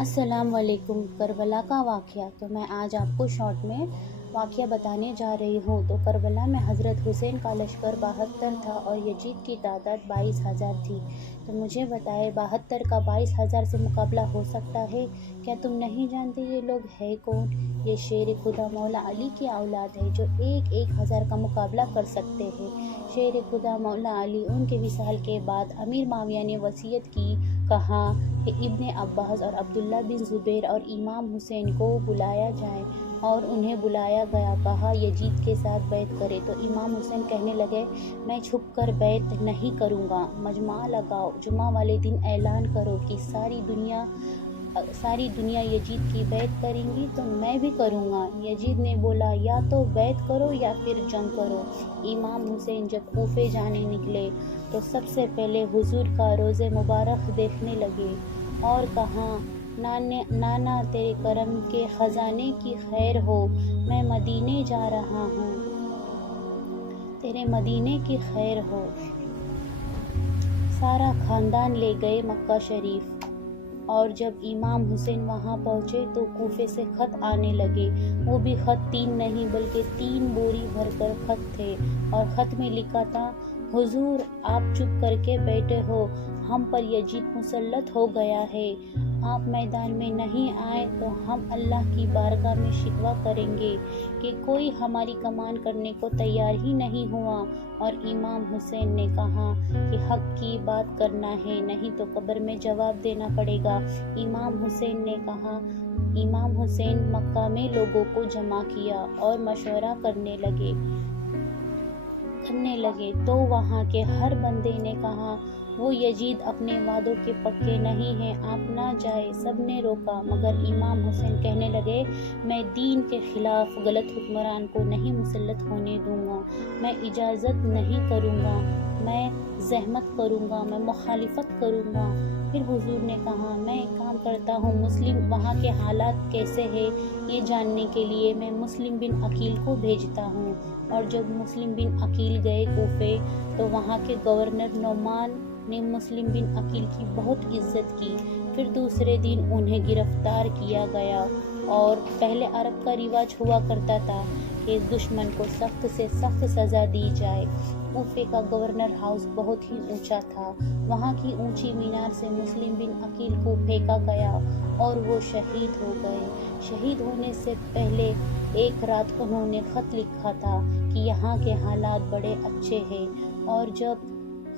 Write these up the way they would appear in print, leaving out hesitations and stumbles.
अस्सलाम वालेकुम। करबला का वाक़या तो मैं आज आपको शॉर्ट में वाक़या बताने जा रही हूँ। तो करबला में हज़रत हुसैन का लश्कर 72 था और यजीद की तादाद 22,000 थी। तो मुझे बताए 72 का 22,000 से मुकाबला हो सकता है? क्या तुम नहीं जानते ये लोग है कौन? ये शेर खुदा मौला अली की औलाद है जो एक हज़ार का मुकाबला कर सकते हैं। शेर खुदा मौला अली उनके विसाल के बाद अमीर माविया ने वसीयत की, कहा कि इब्ने अब्बास और अब्दुल्ला बिन ज़ुबैर और इमाम हुसैन को बुलाया जाए और उन्हें बुलाया गया। कहा यजीद के साथ बैत करे। तो इमाम हुसैन कहने लगे, मैं छुप कर बैत नहीं करूँगा। मजमा लगाओ, जुमा वाले दिन ऐलान करो कि सारी दुनिया यजीद की बैत करेंगी तो मैं भी करूँगा। यजीद ने बोला, या तो बैत करो या फिर जंग करो। इमाम हुसैन जब कूफे जाने निकले तो सबसे पहले हुजूर का रोज़े मुबारक देखने लगे और कहा, नाना तेरे करम के ख़जाने की खैर हो, मैं मदीने जा रहा हूँ, तेरे मदीने की खैर हो। सारा ख़ानदान ले गए मक्का शरीफ और जब इमाम हुसैन वहाँ पहुँचे तो कूफे से ख़त आने लगे। वो भी ख़त 3 नहीं बल्कि 3 बोरी भरकर ख़त थे और ख़त में लिखा था, हुजूर आप चुप करके बैठे हो, हम पर यजीद मुसल्लत हो गया है। आप मैदान में नहीं आए तो हम अल्लाह की बारगाह में शिकवा करेंगे कि कोई हमारी कमान करने को तैयार ही नहीं हुआ। और इमाम हुसैन ने कहा कि हक की बात करना है, नहीं तो कब्र में जवाब देना पड़ेगा। इमाम हुसैन मक्का में लोगों को जमा किया और मशवरा करने लगे तो वहाँ के हर बंदे ने कहा, वो यजीद अपने वादों के पक्के नहीं हैं, आप ना जाए। सब ने रोका मगर इमाम हुसैन कहने लगे, मैं दीन के खिलाफ गलत हुक्मरान को नहीं मुसल्लत होने दूंगा, मैं इजाज़त नहीं करूंगा, मैं ज़हमत करूंगा, मैं मुखालिफत करूंगा। फिर हुजूर ने कहा, मैं एक काम करता हूँ, मुस्लिम वहाँ के हालात कैसे हैं ये जानने के लिए मैं मुस्लिम बिन अकील को भेजता हूँ। और जब मुस्लिम बिन अकील गए कूफे तो वहाँ के गवर्नर नोमान ने मुस्लिम बिन अकील की बहुत इज्जत की। फिर दूसरे दिन उन्हें गिरफ्तार किया गया। और पहले अरब का रिवाज हुआ करता था कि दुश्मन को सख्त से सख्त सज़ा दी जाए। कूफे का गवर्नर हाउस बहुत ही ऊंचा था। वहाँ की ऊंची मीनार से मुस्लिम बिन अकील को फेंका गया और वो शहीद हो गए। शहीद होने से पहले एक रात उन्होंने ख़त लिखा था कि यहाँ के हालात बड़े अच्छे हैं। और जब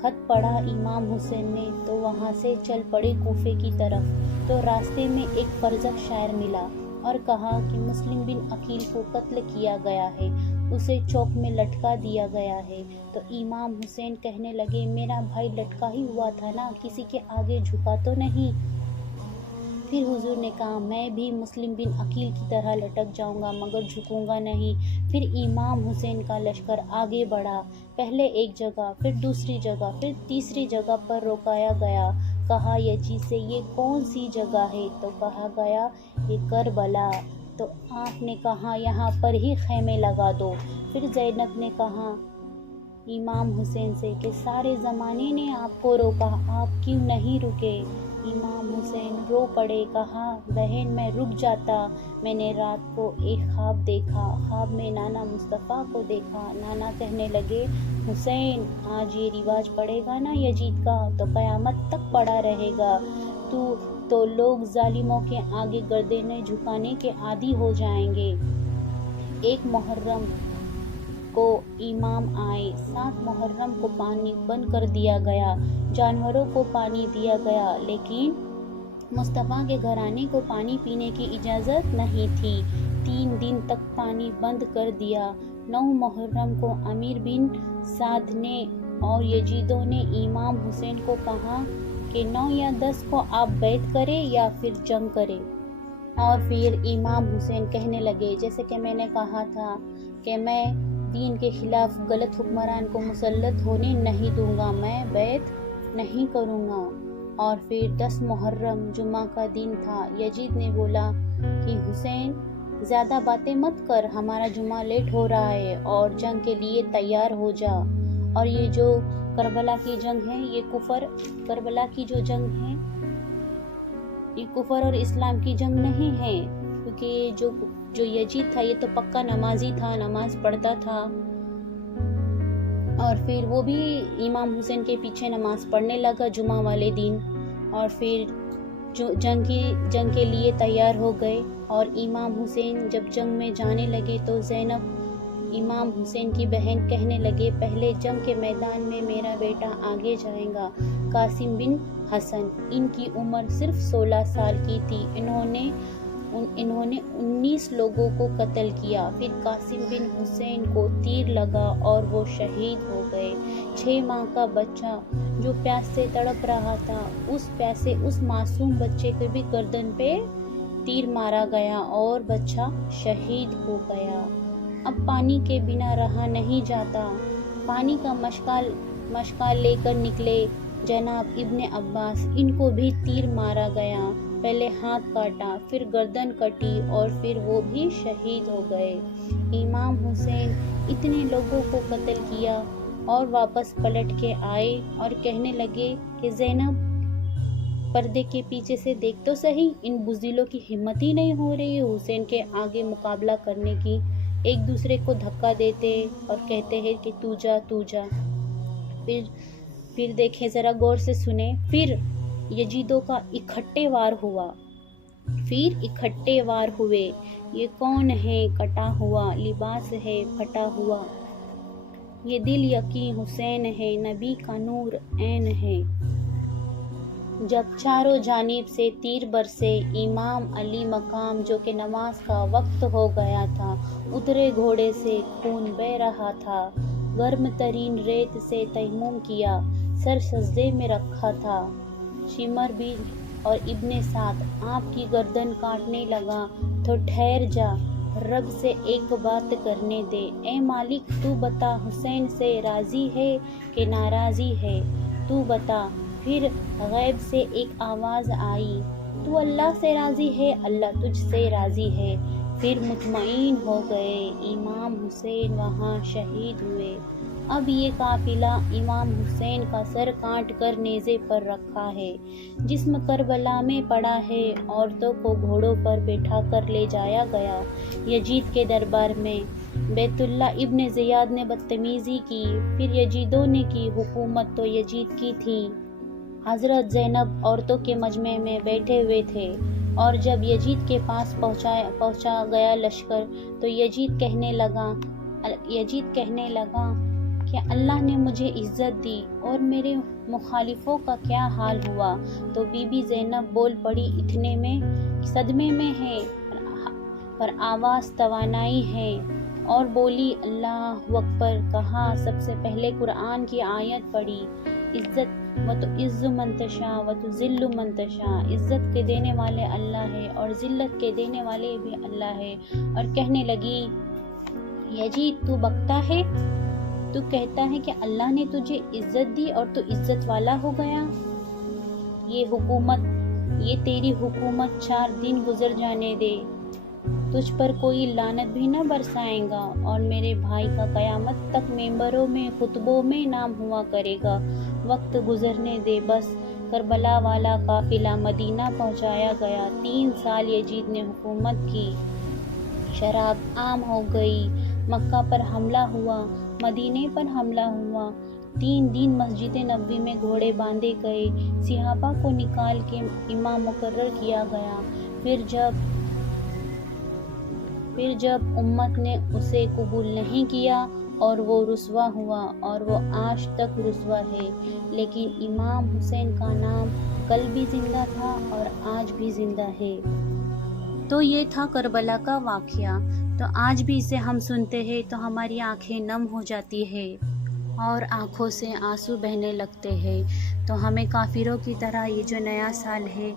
खत पढ़ा इमाम हुसैन ने तो वहाँ से चल पड़े कूफे की तरफ। तो रास्ते में एक फर्जक शायर मिला और कहा कि मुस्लिम बिन अकील को कत्ल किया गया है, उसे चौक में लटका दिया गया है। तो इमाम हुसैन कहने लगे, मेरा भाई लटका ही हुआ था ना, किसी के आगे झुका तो नहीं। फिर हुजूर ने कहा, मैं भी मुस्लिम बिन अकील की तरह लटक जाऊंगा मगर झुकूंगा नहीं। फिर इमाम हुसैन का लश्कर आगे बढ़ा। पहले एक जगह, फिर दूसरी जगह, फिर तीसरी जगह पर रोकाया गया। कहा यजीद से, ये कौन सी जगह है? तो कहा गया, ये करबला। तो आपने कहा, यहाँ पर ही खैमे लगा दो। फिर ज़ैनब ने कहा इमाम हुसैन से कि सारे ज़माने ने आपको रोका, आप क्यों नहीं रुके? इमाम हुसैन रो पड़े। कहा, बहन मैं रुक जाता, मैंने रात को एक ख्वाब देखा, ख्वाब में नाना मुस्तफ़ा को देखा। नाना कहने लगे, हुसैन आज ये रिवाज पड़ेगा ना यजीद का तो क़यामत तक पड़ा रहेगा। तू तो लोग जालिमों के आगे गर्दनें झुकाने के आदी हो जाएंगे। एक मुहर्रम को इमाम आए, 7 मुहर्रम को पानी बंद कर दिया गया, जानवरों को पानी दिया गया, लेकिन मुस्तफ़ा के घराने को पानी पीने की इजाज़त नहीं थी। 3 दिन तक पानी बंद कर दिया। 9 मुहर्रम को अमीर बिन साद ने और यजीदों ने इमाम हुसैन को कहा कि 9 या 10 को आप बैत करें या फिर जंग करें। और फिर इमाम हुसैन कहने लगे, जैसे कि मैंने कहा था कि मैं दीन के खिलाफ गलत हुक्मरान को मुसल्लत होने नहीं दूंगा, मैं बैत नहीं करूंगा। और फिर 10 मुहर्रम जुम्मा का दिन था। यजीद ने बोला कि हुसैन ज़्यादा बातें मत कर, हमारा जुम्मा लेट हो रहा है और जंग के लिए तैयार हो जा। और ये जो करबला की जंग है, ये करबला की जो जंग है ये कुफर और इस्लाम की जंग नहीं है, क्योंकि जो यजीद था ये तो पक्का नमाजी था, नमाज पढ़ता था, और फिर वो भी इमाम हुसैन के पीछे नमाज पढ़ने लगा जुमा वाले दिन, और फिर जो जंग के लिए तैयार हो गए। और इमाम हुसैन जब जंग में जाने लगे तो ज़ैनब इमाम हुसैन की बहन कहने लगे, पहले जंग के मैदान में मेरा बेटा आगे जाएगा। कासिम बिन हसन, इनकी उम्र सिर्फ 16 साल की थी। इन्होंने 19 लोगों को कत्ल किया। फिर कासिम बिन हुसैन को तीर लगा और वो शहीद हो गए। 6 माह का बच्चा जो प्यास से तड़प रहा था, उस मासूम बच्चे के भी गर्दन पे तीर मारा गया और बच्चा शहीद हो गया। अब पानी के बिना रहा नहीं जाता। पानी का मशकाल लेकर निकले जनाब इब्ने अब्बास, इनको भी तीर मारा गया। पहले हाथ काटा, फिर गर्दन कटी और फिर वो भी शहीद हो गए। इमाम हुसैन इतने लोगों को कत्ल किया और वापस पलट के आए और कहने लगे कि ज़ैनब, पर्दे के पीछे से देख तो सही, इन बुज़दिलों की हिम्मत ही नहीं हो रही है हुसैन के आगे मुकाबला करने की। एक दूसरे को धक्का देते और कहते हैं कि तू जा। फिर देखें, ज़रा गौर से सुने। फिर यजीदों का इकट्ठे वार हुए। ये कौन है कटा हुआ, लिबास है फटा हुआ, ये दिल यकीन हुसैन है, नबी का नूर ऐन है। जब चारों जानिब से तीर बरसे, इमाम अली मकाम जो कि नमाज का वक्त हो गया था, उतरे घोड़े से खून बह रहा था। गर्म तरीन रेत से तयम्मुम किया, सर सजदे में रखा था। शिमर भी और इब्ने साद आपकी गर्दन काटने लगा तो ठहर जा, रब से एक बात करने दे। ए मालिक, तू बता, हुसैन से राजी है कि नाराज़ी है, तू बता। फिर गैब से एक आवाज़ आई, तू अल्लाह से राज़ी है, अल्लाह तुझसे राज़ी है। फिर मुतमईन हो गए। इमाम हुसैन वहाँ शहीद हुए। अब ये काफिला इमाम हुसैन का सर काट कर नेज़े पर रखा है। जिस्म करबला में पड़ा है। औरतों को घोड़ों पर बैठा कर ले जाया गया यजीद के दरबार में। बैतुल्ला इब्ने ज़ियाद ने बदतमीज़ी की। फिर यजीदों ने की। हुकूमत तो यजीद की थी। हज़रत ज़ैनब औरतों के मजमे में बैठे हुए थे, और जब यजीद के पास पहुंचा गया लश्कर, तो यजीद कहने लगा कि अल्लाह ने मुझे इज़्ज़त दी और मेरे मुखालिफों का क्या हाल हुआ। तो बीबी ज़ैनब बोल पड़ी, इतने में सदमे में है पर आवाज़ तवानाई है, और बोली अल्लाह अकबर कहा। सबसे पहले कुरान की आयत पढ़ी, इज़्ज़त व तो इज़्ज़ु मंतशा व तो ज़िल्लु मंतशा, इज़्ज़त के देने वाले अल्लाह है और ज़िल्लत के देने वाले भी अल्लाह है। और कहने लगी, यजीद तू बकता है, तू कहता है कि अल्लाह ने तुझे इज़्ज़त दी और तू इज़्ज़त वाला हो गया। ये तेरी हुकूमत 4 दिन गुजर जाने दे, तुझ पर कोई लानत भी न बरसाएगा, और मेरे भाई का क़यामत तक मेंबरों में खुतबों में नाम हुआ करेगा। वक्त गुजरने दे बस। करबला वाला काफिला मदीना पहुंचाया गया। 3 साल यजीद ने हुकूमत की। शराब आम हो गई। मक्का पर हमला हुआ, मदीने पर हमला हुआ। 3 दिन मस्जिद नबवी में घोड़े बांधे गए। सिहाबा को निकाल के इमाम मुकर्रर किया गया। फिर जब उम्मत ने उसे कबूल नहीं किया और वो रुसवा हुआ, और वो आज तक रुसवा है। लेकिन इमाम हुसैन का नाम कल भी जिंदा था और आज भी जिंदा है। तो ये था करबला का वाक़या। तो आज भी इसे हम सुनते हैं तो हमारी आंखें नम हो जाती है और आँखों से आंसू बहने लगते हैं। तो हमें काफिरों की तरह ये जो नया साल है,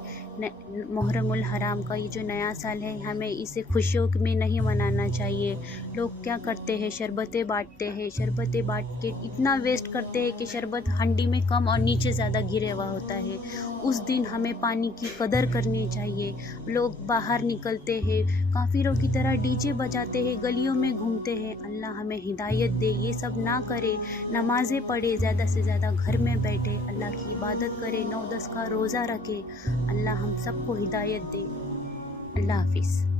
मुहर्रमुल हराम का ये जो नया साल है, हमें इसे खुशियों में नहीं मनाना चाहिए। लोग क्या करते हैं, शरबतें बांटते हैं, शरबतें बांट के इतना वेस्ट करते हैं कि शरबत हंडी में कम और नीचे ज़्यादा गिरे हुआ होता है। उस दिन हमें पानी की कदर करनी चाहिए। लोग बाहर निकलते हैं, काफिरों की तरह डीजे बजाते हैं, गलियों में घूमते हैं। अल्लाह हमें हिदायत दे, ये सब ना करे। नमाज़ें पढ़े, ज़्यादा से ज़्यादा घर में बैठे, अल्लाह की इबादत करे, 9-10 का रोज़ा रखे। अल्लाह ہم سب کو ہدایت دے۔ اللہ حافظ۔